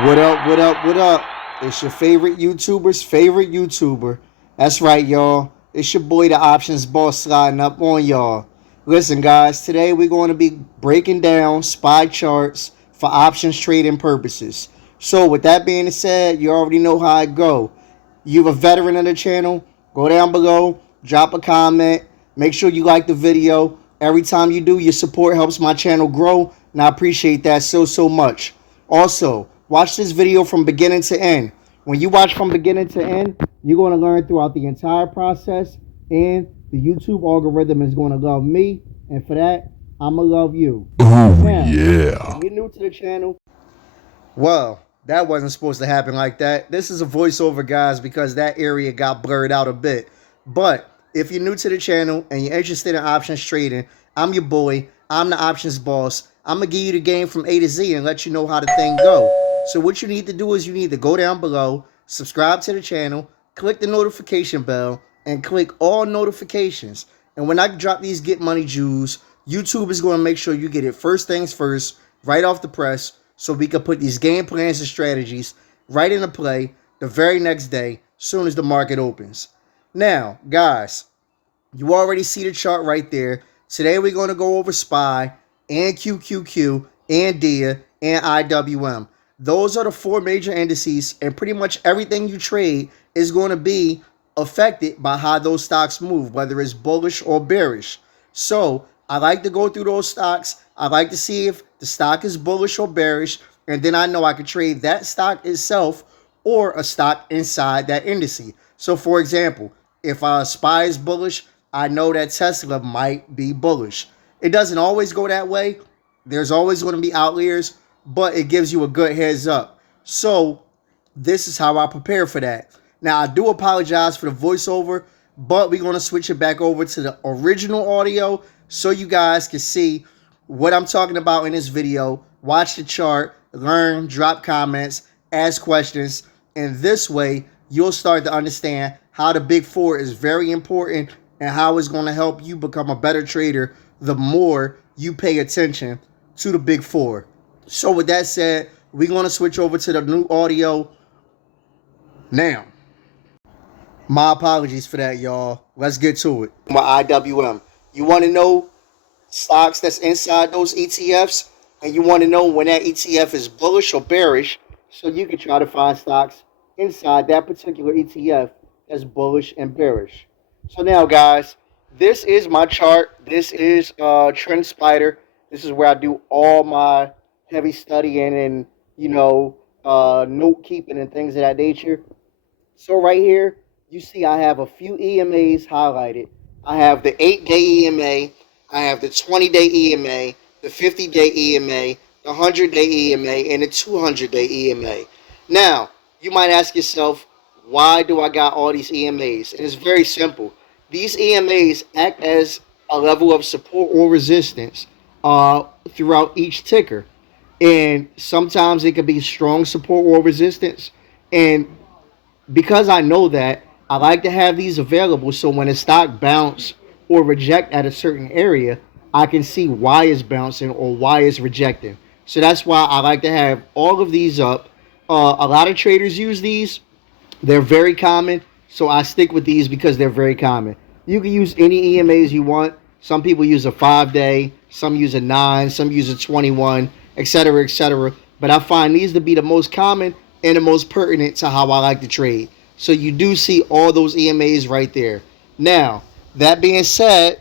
What up, what up, what up? It's your favorite YouTuber's favorite YouTuber. That's right, y'all. It's your boy, the Options Boss, sliding up on y'all. Listen, guys, today we're going to be breaking down SPY charts for options trading purposes. So, with that being said, you already know how I go. You a veteran of the channel, go down below, drop a comment, make sure you like the video. Every time you do, your support helps my channel grow, and I appreciate that so much. Also, watch this video from beginning to end. When you watch from beginning to end, you're going to learn throughout the entire process, and the YouTube algorithm is going to love me, and for that, I'm going to love you. Oh Now, yeah. if you're new to the channel, well, that wasn't supposed to happen like that. This is a voiceover, guys, because that area got blurred out a bit. But if you're new to the channel and you're interested in options trading, I'm your boy. I'm the options boss. I'm going to give you the game from A to Z and let you know how the thing go. So what you need to do is you need to go down below, subscribe to the channel, click the notification bell, and click all notifications. And when I drop these Get Money Jewels, YouTube is going to make sure you get it first things first, right off the press, so we can put these game plans and strategies right into play the very next day, soon as the market opens. Now, guys, you already see the chart right there. Today we're going to go over SPY and QQQ and DIA and IWM. Those are the four major indices, and pretty much everything you trade is going to be affected by how those stocks move, whether it's bullish or bearish. So I like to go through those stocks. I like to see if the stock is bullish or bearish, and then I know I can trade that stock itself or a stock inside that indice. So for example, if SPY is bullish, I know that Tesla might be bullish. It doesn't always go that way. There's always going to be outliers, but it gives you a good heads up. So this is how I prepare for that. Now, I do apologize for the voiceover, but we're going to switch it back over to the original audio so you guys can see what I'm talking about in this video. Watch the chart, learn, drop comments, ask questions, and this way you'll start to understand how the Big Four is very important and how it's going to help you become a better trader the more you pay attention to the Big Four. So with that said, we're going to switch over to the new audio now. My apologies for that, y'all. Let's get to it. My IWM. You want to know stocks that's inside those ETFs, and you want to know when that ETF is bullish or bearish, so you can try to find stocks inside that particular ETF that's bullish and bearish. So now, guys, this is my chart. This is Trend Spider. This is where I do all my heavy studying and note keeping and things of that nature. So right here, you see I have a few EMAs highlighted. I have the 8-day EMA, I have the 20-day EMA, the 50-day EMA, the 100-day EMA, and the 200-day EMA. Now, you might ask yourself, why do I got all these EMAs? And it's very simple. These EMAs act as a level of support or resistance throughout each ticker. And sometimes it can be strong support or resistance. And because I know that, I like to have these available so when a stock bounce or reject at a certain area, I can see why it's bouncing or why it's rejecting. So that's why I like to have all of these up. A lot of traders use these. They're very common, so I stick with these because they're very common. You can use any EMAs you want. Some people use a 5-day, some use a 9, some use a 21, etc., etc. But I find these to be the most common and the most pertinent to how I like to trade. So you do see all those EMAs right there. Now, that being said,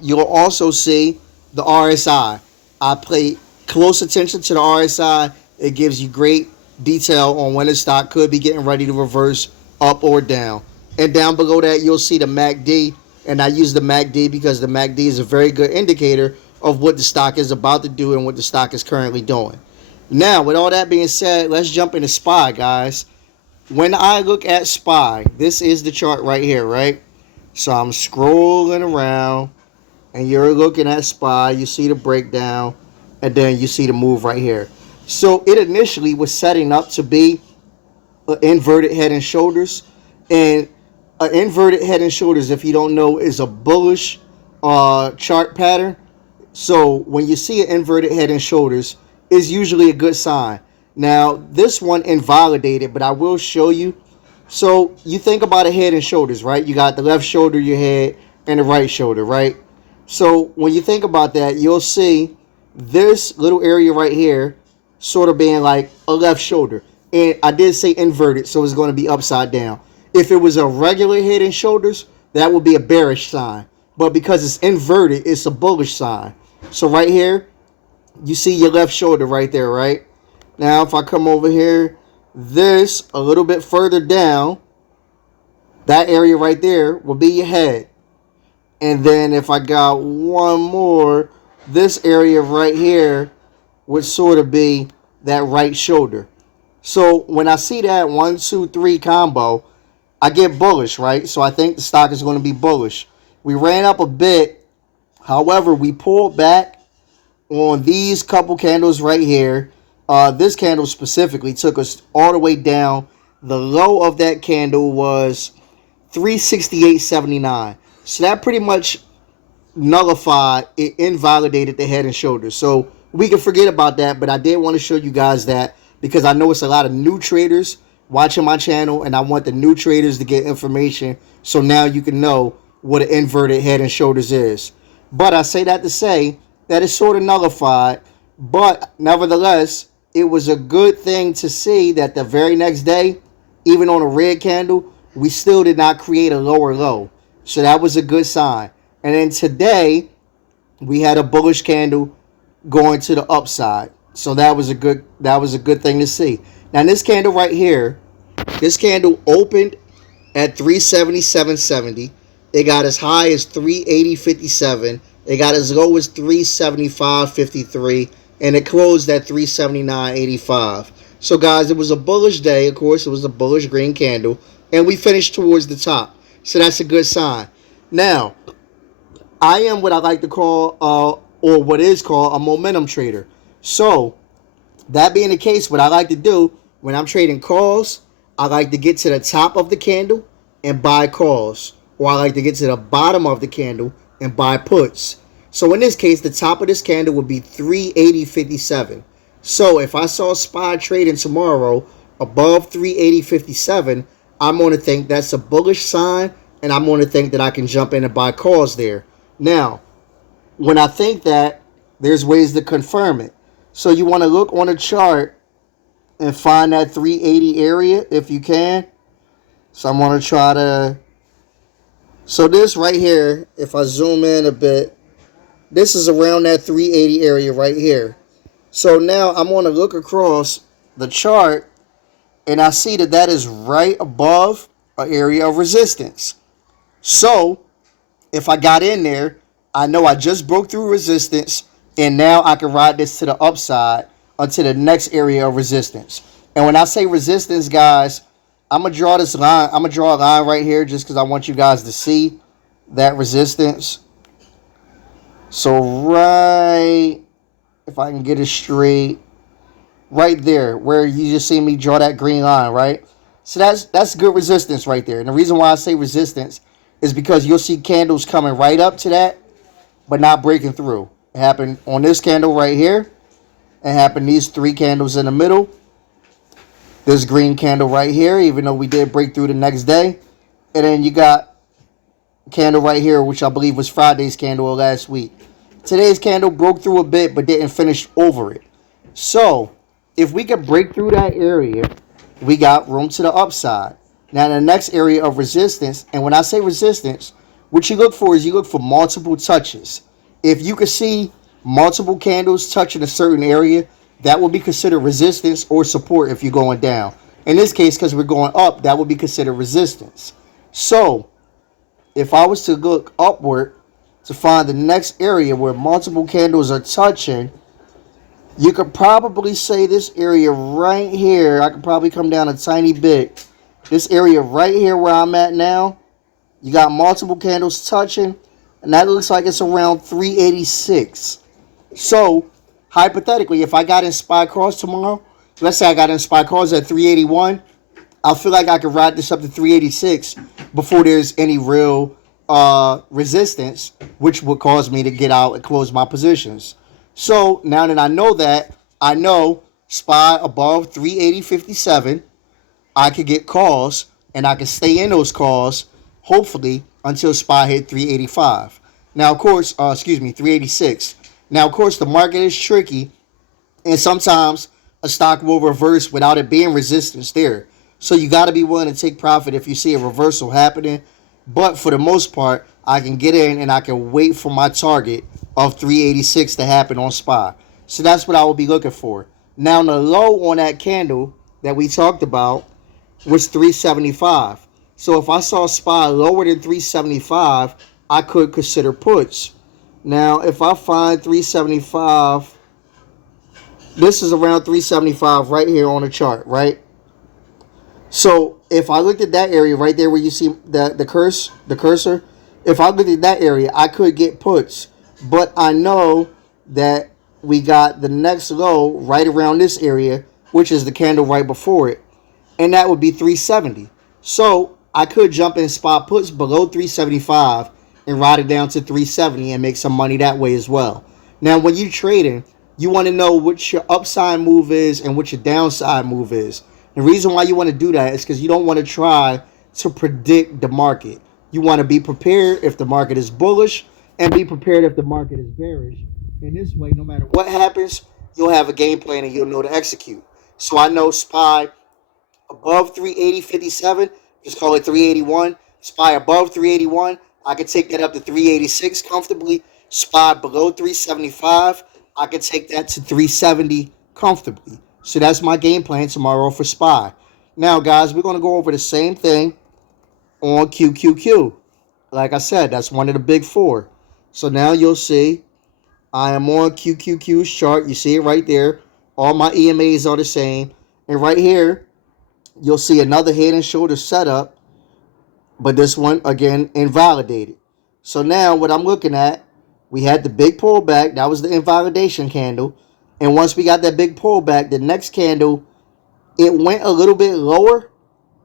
you'll also see the RSI. I pay close attention to the RSI. It gives you great detail on when the stock could be getting ready to reverse up or down. And down below that, you'll see the MACD. And I use the MACD because the MACD is a very good indicator of what the stock is about to do and what the stock is currently doing. Now, with all that being said, let's jump into SPY, guys. When I look at SPY, this is the chart right here, right? So I'm scrolling around, and you're looking at SPY. You see the breakdown, and then you see the move right here. So it initially was setting up to be an inverted head and shoulders. And an inverted head and shoulders, if you don't know, is a bullish chart pattern. So when you see an inverted head and shoulders, it's usually a good sign. Now, this one invalidated, but I will show you. So you think about a head and shoulders, right? You got the left shoulder, your head, and the right shoulder, right? So when you think about that, you'll see this little area right here sort of being like a left shoulder. And I did say inverted, so it's going to be upside down. If it was a regular head and shoulders, that would be a bearish sign. But because it's inverted, it's a bullish sign. So right here, you see your left shoulder right there, right? Now, if I come over here, this a little bit further down, that area right there will be your head. And then if I got one more, this area right here would sort of be that right shoulder. So when I see that 1, 2, 3 combo, I get bullish, right? So I think the stock is going to be bullish. We ran up a bit. However, we pulled back on these couple candles right here. This candle specifically took us all the way down. The low of that candle was 368.79. So that pretty much nullified, it invalidated the head and shoulders. So we can forget about that, but I did want to show you guys that because I know it's a lot of new traders watching my channel, and I want the new traders to get information so now you can know what an inverted head and shoulders is. But I say that to say that it's sort of nullified, but nevertheless, it was a good thing to see that the very next day, even on a red candle, we still did not create a lower low. So that was a good sign. And then today, we had a bullish candle going to the upside. So that was a good thing to see. Now this candle right here, this candle opened at 377.70. It got as high as 380.57. It got as low as 375.53. And it closed at 379.85. So guys, it was a bullish day. Of course, it was a bullish green candle. And we finished towards the top. So that's a good sign. Now, I am what I like to call, or what is called, a momentum trader. So, that being the case, what I like to do when I'm trading calls, I like to get to the top of the candle and buy calls. Or I like to get to the bottom of the candle and buy puts. So in this case, the top of this candle would be 380.57. So if I saw SPY trading tomorrow above 380.57, I'm going to think that's a bullish sign, and I'm going to think that I can jump in and buy calls there. Now, when I think that, there's ways to confirm it. So you want to look on a chart and find that 380 area if you can. So I'm going to try to... So this right here, if I zoom in a bit, this is around that 380 area right here. So now I'm going to look across the chart, and I see that that is right above an area of resistance. So if I got in there, I know I just broke through resistance, and now I can ride this to the upside until the next area of resistance. And when I say resistance, guys, I'm going to draw this line. I'm going to draw a line right here just because I want you guys to see that resistance. So right, if I can get it straight, right there where you just see me draw that green line, right? So that's good resistance right there. And the reason why I say resistance is because you'll see candles coming right up to that, but not breaking through. It happened on this candle right here. It happened these 3 candles in the middle. This green candle right here, even though we did break through the next day. And then you got a candle right here, which I believe was Friday's candle last week. Today's candle broke through a bit, but didn't finish over it. So, if we could break through that area, we got room to the upside. Now, the next area of resistance, and when I say resistance, what you look for is you look for multiple touches. If you can see multiple candles touching a certain area, that will be considered resistance or support if you're going down. In this case, because we're going up, that would be considered resistance. So, if I was to look upward to find the next area where multiple candles are touching, you could probably say this area right here. I could probably come down a tiny bit. This area right here where I'm at now, you got multiple candles touching, and that looks like it's around 386. So, hypothetically, if I got in SPY calls tomorrow, let's say I got in SPY calls at 381, I feel like I could ride this up to 386 before there's any real resistance, which would cause me to get out and close my positions. So now that I know that, I know SPY above 380.57, I could get calls and I could stay in those calls, hopefully, until SPY hit 385. Now, of course, 386. Now, of course, the market is tricky, and sometimes a stock will reverse without it being resistance there. So you got to be willing to take profit if you see a reversal happening. But for the most part, I can get in and I can wait for my target of 386 to happen on SPY. So that's what I will be looking for. Now, the low on that candle that we talked about was 375. So if I saw SPY lower than 375, I could consider puts. Now, if I find 375, this is around 375 right here on the chart, right? So if I looked at that area right there where you see the cursor, if I looked at that area, I could get puts. But I know that we got the next low right around this area, which is the candle right before it. And that would be 370. So I could jump in spot puts below 375 and ride it down to 370 and make some money that way as well. Now, when you're trading, you want to know what your upside move is and what your downside move is. The reason why you want to do that is because you don't want to try to predict the market. You want to be prepared if the market is bullish and be prepared if the market is bearish. In this way, no matter what happens, you'll have a game plan and you'll know to execute. So I know SPY above 380.57, just call it 381. SPY above 381, I could take that up to 386 comfortably. SPY below 375, I could take that to 370 comfortably. So that's my game plan tomorrow for SPY. Now, guys, we're going to go over the same thing on QQQ. Like I said, that's one of the big four. So now you'll see I am on QQQ's chart. You see it right there. All my EMAs are the same. And right here, you'll see another head and shoulder setup. But this one, again, invalidated. So now what I'm looking at, we had the big pullback. That was the invalidation candle. And once we got that big pullback, the next candle, it went a little bit lower.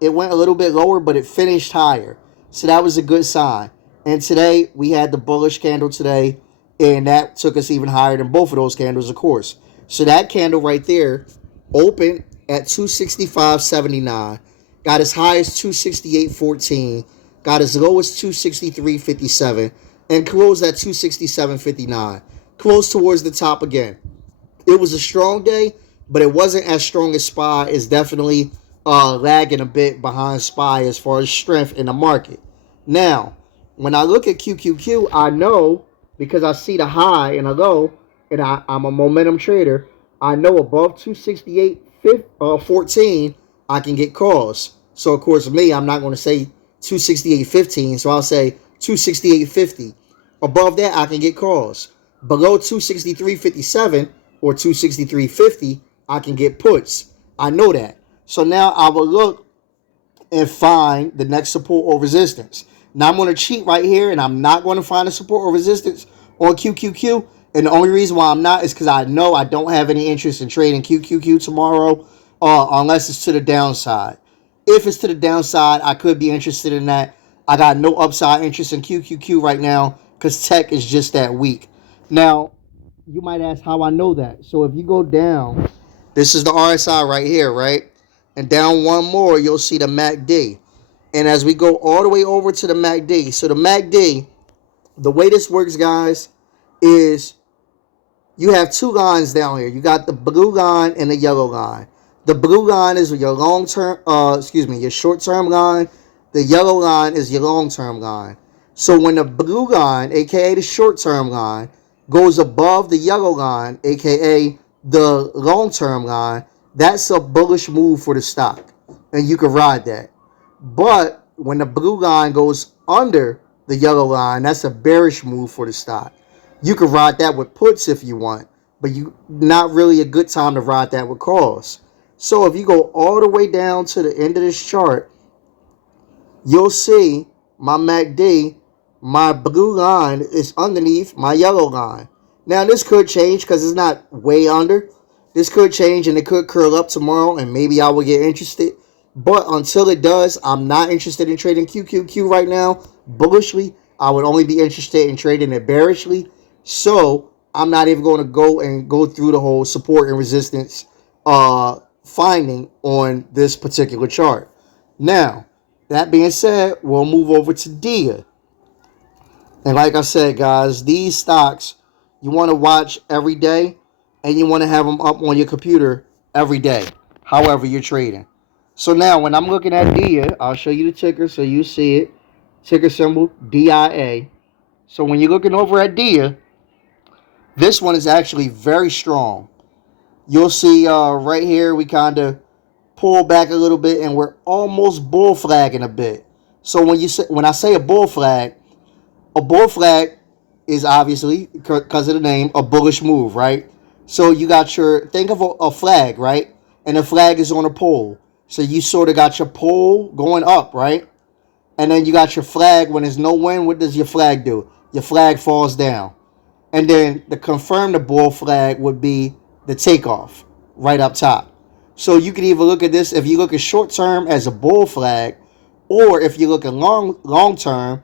But it finished higher. So that was a good sign. And today, we had the bullish candle today. And that took us even higher than both of those candles, of course. So that candle right there opened at 265.79. Got as high as 268.14. Got as low as 263.57. And closed at 267.59. Closed towards the top again. It was a strong day, but it wasn't as strong as SPY. It's definitely lagging a bit behind SPY as far as strength in the market. Now, when I look at QQQ, I know because I see the high and a low, and I'm a momentum trader, I know above 268.14, I can get calls. So, of course, me, I'm not going to say 268.15, so I'll say 268.50. Above that, I can get calls. Below 263.57 or 263.50, I can get puts. I know that. So now I will look and find the next support or resistance. Now I'm going to cheat right here, and I'm not going to find a support or resistance on QQQ. And the only reason why I'm not is because I know I don't have any interest in trading QQQ tomorrow unless it's to the downside. If it's to the downside, I could be interested in that. I got no upside interest in QQQ right now because tech is just that weak. Now, you might ask how I know that. So if you go down, this is the RSI right here, right? And down one more, you'll see the MACD. And as we go all the way over to the MACD, so the MACD, the way this works, guys, is you have two lines down here. You got the blue line and the yellow line. The blue line is your your short-term line. The yellow line is your long-term line. So when the blue line, aka the short-term line, goes above the yellow line, aka the long-term line, that's a bullish move for the stock. And you can ride that. But when the blue line goes under the yellow line, that's a bearish move for the stock. You can ride that with puts if you want, but not really a good time to ride that with calls. So if you go all the way down to the end of this chart, you'll see my MACD, my blue line is underneath my yellow line. Now this could change because it's not way under. This could change and it could curl up tomorrow and maybe I will get interested. But until it does, I'm not interested in trading QQQ right now. Bullishly, I would only be interested in trading it bearishly. So I'm not even going to go through the whole support and resistance finding on this particular chart. Now, that being said, we'll move over to DIA. And like I said, guys, these stocks you want to watch every day and you want to have them up on your computer every day, however you're trading. So now when I'm looking at DIA, I'll show you the ticker so you see it. Ticker symbol DIA. So when you're looking over at DIA, this one is actually very strong. You'll see right here we kind of pull back a little bit and we're almost bull flagging a bit. So when I say a bull flag is obviously, because of the name, a bullish move, right? So you got think of a flag, right? And the flag is on a pole. So you sort of got your pole going up, right? And then you got your flag. When there's no wind, what does your flag do? Your flag falls down. And then the confirm the bull flag would be the takeoff right up top. So you can either look at this, if you look at short term as a bull flag, or if you look at long term,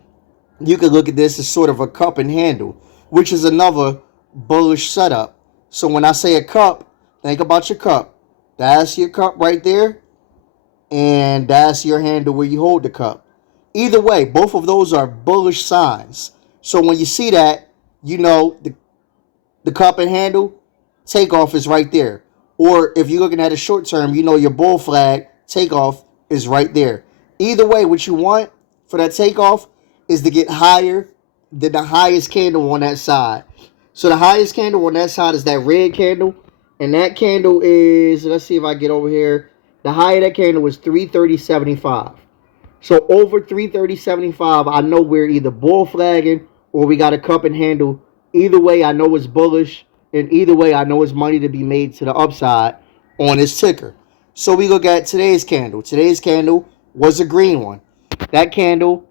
you can look at this as sort of a cup and handle, which is another bullish setup. So when I say a cup, think about your cup. That's your cup right there, and that's your handle where you hold the cup. Either way, both of those are bullish signs. So when you see that, you know the cup and handle takeoff is right there. Or if you're looking at a short term, you know your bull flag takeoff is right there. Either way, what you want for that takeoff is to get higher than the highest candle on that side. So the highest candle on that side is that red candle. And that candle is, let's see if I get over here. The high of that candle is 330.75. So over 330.75, I know we're either bull flagging or we got a cup and handle. Either way, I know it's bullish. And either way, I know it's money to be made to the upside on this ticker. So we look at today's candle. Today's candle was a green one. That candle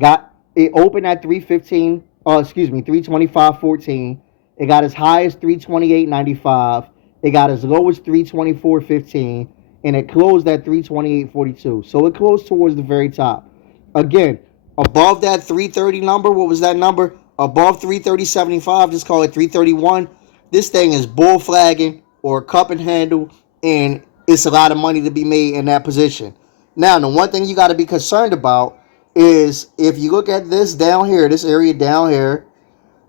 it opened at 325.14. It got as high as 328.95. It got as low as 324.15. And it closed at 328.42. So it closed towards the very top. Again, above that 330 number, what was that number? Above 330.75, just call it 331. This thing is bull flagging or cup and handle, and it's a lot of money to be made in that position. Now, the one thing you got to be concerned about is if you look at this down here, this area down here,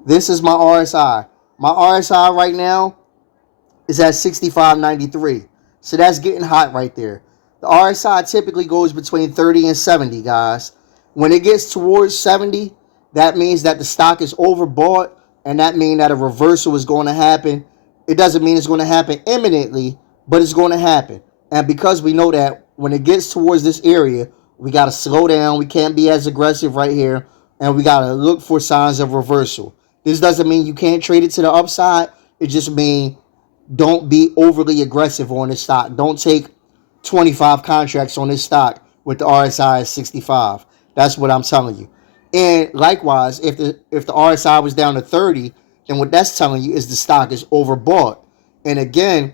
this is my RSI. My RSI right now is at 65.93. So that's getting hot right there. The RSI typically goes between 30 and 70, guys. When it gets towards 70, that means that the stock is overbought, and that means that a reversal is going to happen. It doesn't mean it's going to happen imminently, but it's going to happen. And because we know that when it gets towards this area, we got to slow down. We can't be as aggressive right here, and we got to look for signs of reversal. This doesn't mean you can't trade it to the upside. It just means don't be overly aggressive on this stock. Don't take 25 contracts on this stock with the RSI at 65. That's what I'm telling you. And likewise, if the RSI was down to 30, then what that's telling you is the stock is overbought. And again,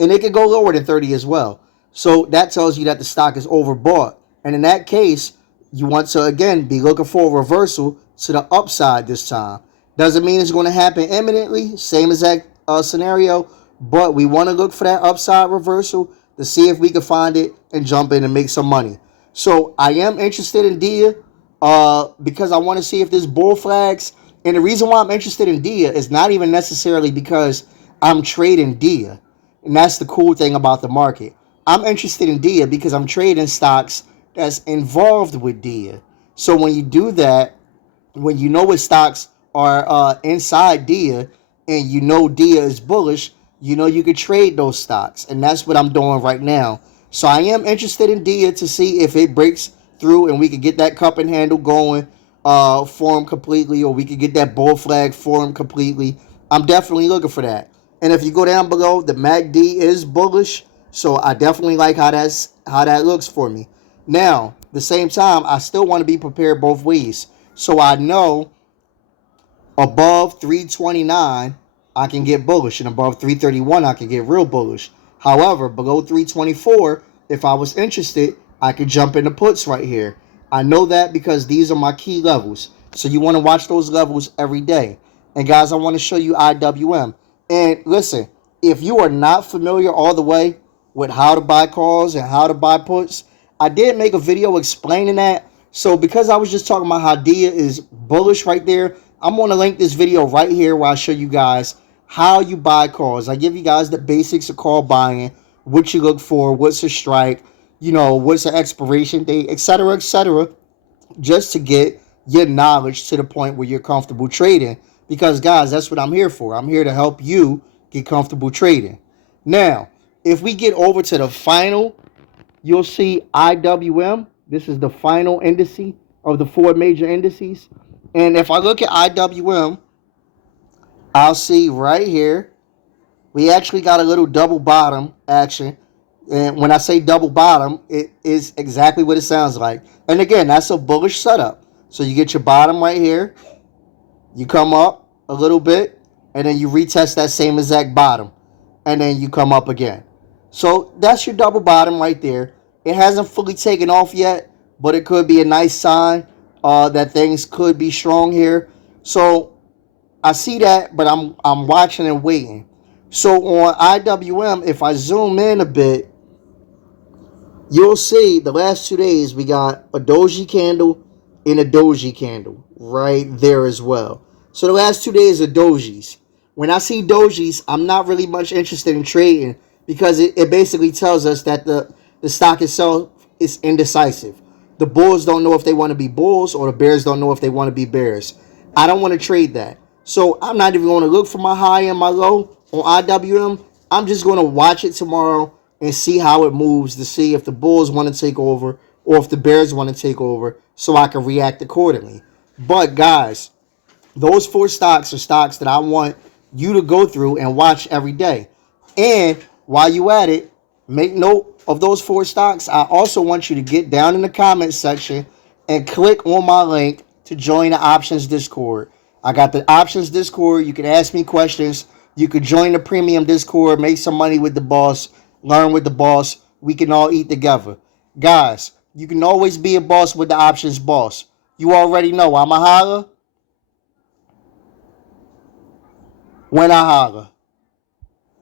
and it can go lower than 30 as well. So that tells you that the stock is overbought. And in that case, you want to, again, be looking for a reversal to the upside this time. Doesn't mean it's going to happen imminently, same exact scenario, but we want to look for that upside reversal to see if we can find it and jump in and make some money. So I am interested in DIA because I want to see if this bull flags. And the reason why I'm interested in DIA is not even necessarily because I'm trading DIA. And that's the cool thing about the market. I'm interested in DIA because I'm trading stocks that's involved with DIA. So when you do that, when you know what stocks are inside DIA and you know DIA is bullish, you know you could trade those stocks. And that's what I'm doing right now. So I am interested in DIA to see if it breaks through and we could get that cup and handle going for him completely, or we could get that bull flag for him completely. I'm definitely looking for that. And if you go down below, the MACD is bullish. So I definitely like how that looks for me. Now, at the same time, I still want to be prepared both ways. So I know above 329, I can get bullish. And above 331, I can get real bullish. However, below 324, if I was interested, I could jump into puts right here. I know that because these are my key levels. So you want to watch those levels every day. And guys, I want to show you IWM. And listen, if you are not familiar all the way with how to buy calls and how to buy puts, I did make a video explaining that. So because I was just talking about how Dia is bullish right there, I'm going to link this video right here where I show you guys how you buy calls. I give you guys the basics of call buying, what you look for, what's a strike, what's the expiration date, etc., just to get your knowledge to the point where you're comfortable trading. Because, guys, that's what I'm here for. I'm here to help you get comfortable trading. Now, if we get over to the final, you'll see IWM. This is the final indice of the 4 major indices. And if I look at IWM, I'll see right here, we actually got a little double bottom action. And when I say double bottom, it is exactly what it sounds like. And again, that's a bullish setup. So you get your bottom right here. You come up a little bit. And then you retest that same exact bottom. And then you come up again. So that's your double bottom right there. It hasn't fully taken off yet. But it could be a nice sign that things could be strong here. So I see that, but I'm watching and waiting. So on IWM, if I zoom in a bit, you'll see the last 2 days we got a doji candle and a doji candle right there as well. So the last 2 days are dojis. When I see dojis, I'm not really much interested in trading because it basically tells us that the stock itself is indecisive. The bulls don't know if they want to be bulls or the bears don't know if they want to be bears. I don't want to trade that. So I'm not even going to look for my high and my low on IWM. I'm just going to watch it tomorrow and see how it moves to see if the bulls want to take over or if the bears want to take over so I can react accordingly. But guys, those 4 stocks are stocks that I want you to go through and watch every day. And while you at it, make note of those 4 stocks. I also want you to get down in the comments section and click on my link to join the options Discord. I got the options Discord. You can ask me questions. You could join the premium Discord, make some money with the boss, learn with the boss. We can all eat together. Guys, you can always be a boss with the options boss. You already know I'm a holler when I holler.